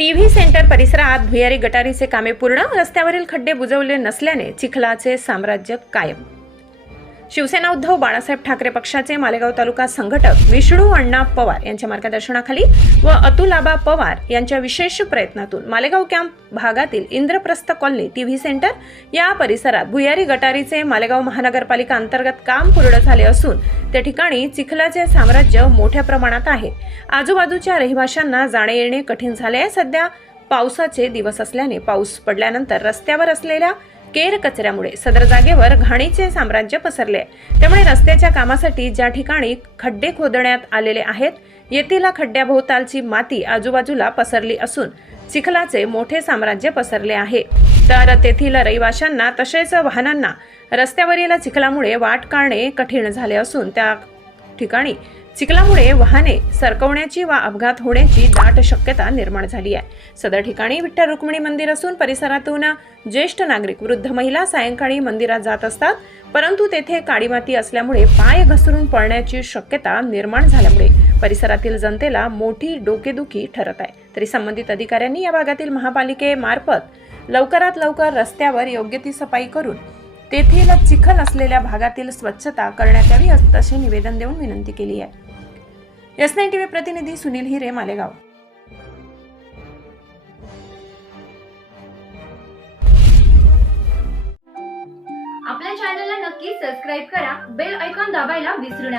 T V centre परिसरात भुयारी गटारीचे कामे पूर्ण रस्त्यावरील खड्डे बुजवले नसल्याने चिखलाचे साम्राज्य कायम. शिवसेना उद्धव बाळासाहेब ठाकरे पक्षाचे मालेगाव तालुका संघटक विष्णू अण्णा पवार यांच्या मार्गदर्शनाखाली व अतुलाबा पवार यांच्या विशेष प्रयत्नातून मालेगाव कॅम्प भागातील Indraprastha colony T V centre या परिसरात भुयारी गटारीचे मालेगाव महानगरपालिका अंतर्गत काम पूर्ण झाले असून त्या ठिकाणी चिखलाचे साम्राज्य मोठ्या प्रमाणात आहे. आजूबाजूच्या रहिवाशांना जाणे येणे कठीण झाले आहे. सध्या पावसाचे दिवस असल्याने पाऊस पडल्यानंतर रस्त्यावर असलेल्या केर कचऱ्यामुळे सदर जागेवर घाणीचे साम्राज्य पसरले आहे. त्यामुळे रस्त्याच्या कामासाठी ज्या ठिकाणी खड्डे खोदण्यात आलेले आहेत येथील खड्ड्याभोवतालची माती आजूबाजूला पसरली असून चिखलाचे मोठे साम्राज्य पसरले आहे. तर तेथील रहिवाशांना तसेच वाहनांना रस्त्यावरील चिखलामुळे वाट काढणे कठीण झाले असून त्या ठिकाणी चिखलामुळे वाहने सरकवण्याची वा अपघात होण्याची दाट शक्यता निर्माण झाली आहे. सदर ठिकाणी विठ्ठल रुक्मिणी मंदिर असून परिसरातून ज्येष्ठ नागरिक वृद्ध महिला सायंकाळी मंदिरात जात असतात परंतु तेथे काळी माती असल्यामुळे पाय घसरून पडण्याची शक्यता निर्माण झाल्यामुळे परिसरातील जनतेला मोठी डोकेदुखी ठरत आहे. तरी संबंधित अधिकाऱ्यांनी या भागातील महापालिकेमार्फत लवकरात लवकर रस्त्यावर योग्य ती सफाई करून तेथील चिखल असलेल्या भागातील स्वच्छता करण्यात यावी अस- तसे निवेदन देऊन विनंती केली आहे. एस नाईन टीव्ही प्रतिनिधी सुनील हिरे मालेगाव. आपल्या चॅनलला नक्की सबस्क्राईब करा बेल ऐकॉन दाबायला विसरू नका.